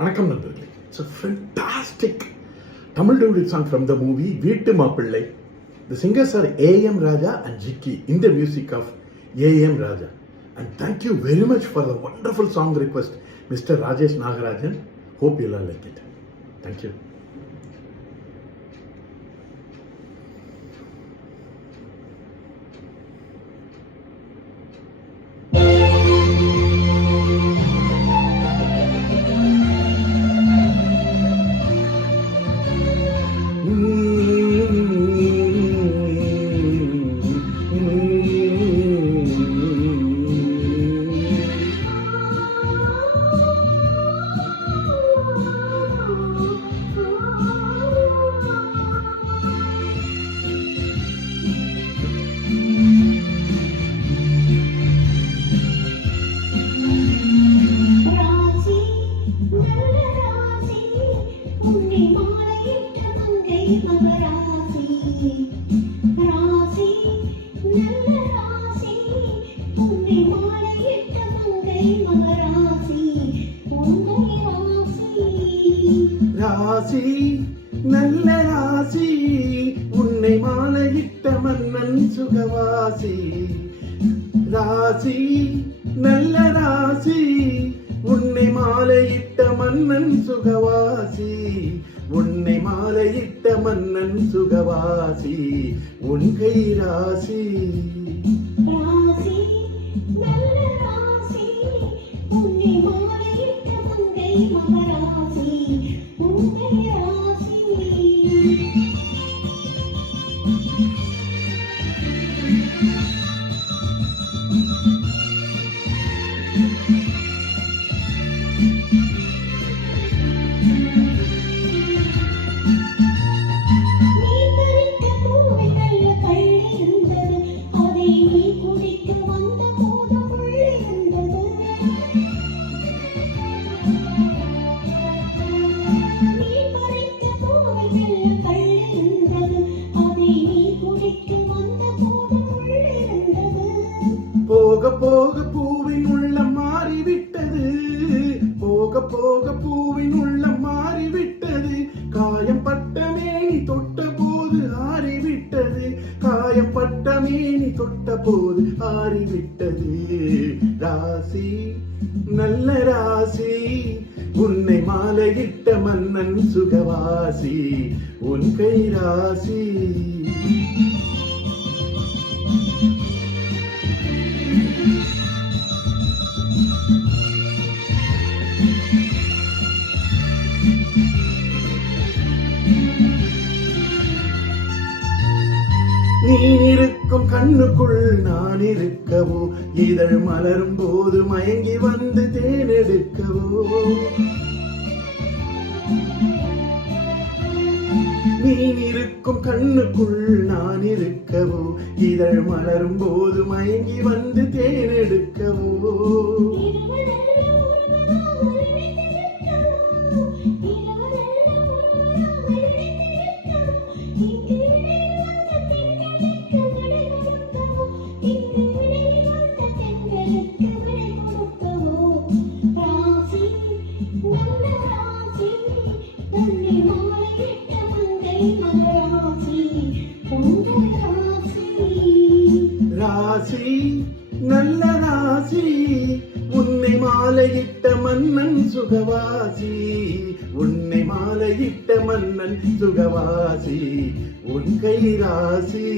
வணக்கம் நண்பர்களே. It's a fantastic Tamil duet song from the movie வீட்டு மாப்பிள்ளை. The singers are A.M. Raja and Jikki in the music of A.M. Raja. And thank you very much for the wonderful song request, Mr. Rajesh Nagarajan. Hope you'll all like it. Thank you. ராசி நல்ல ராசி உன்னை மாலையிட்ட மன்னன் சுகவாசி. ராசி நல்ல ராசி உன்னை மாலையிட்ட மன்னன் சுகவாசி. உன்னை மாலையிட்ட மன்னன் சுகவாசி. உன் கை ராசி. ராசி நல்ல ராசி உன்னை மாலையிட்ட மங்கை மகராசி. உன் கை ராசி. போக போக பூவின் உள்ளம் மாறிவிட்டது. போக போக பூவின் உள்ளம் மாறிவிட்டது. காயம்பட்ட மேனி தொட்ட போது ஆறிவிட்டது. காயம்பட்ட மேனி தொட்ட போது ஆறிவிட்டது. ராசி நல்ல ராசி உன்னை மாலையிட்ட மன்னன் சுகவாசி. உன் கை ராசி. நீ இருக்கும் கண்ணுக்குள் நான் இருக்கவோ, இதழ் மலரும் போது மயங்கி வந்து தேனெடுக்கவோ. நீ இருக்கும் கண்ணுக்குள் நான் இருக்கவோ, இதழ் மலரும் போது மயங்கி வந்து தேனெடுக்கவோ. ராசி நல்ல ராசி உன்னை மாலையிட்ட மன்னன் சுகவாசி. உன்னை மாலையிட்ட மன்னன் சுகவாசி. உன் கை ராசி.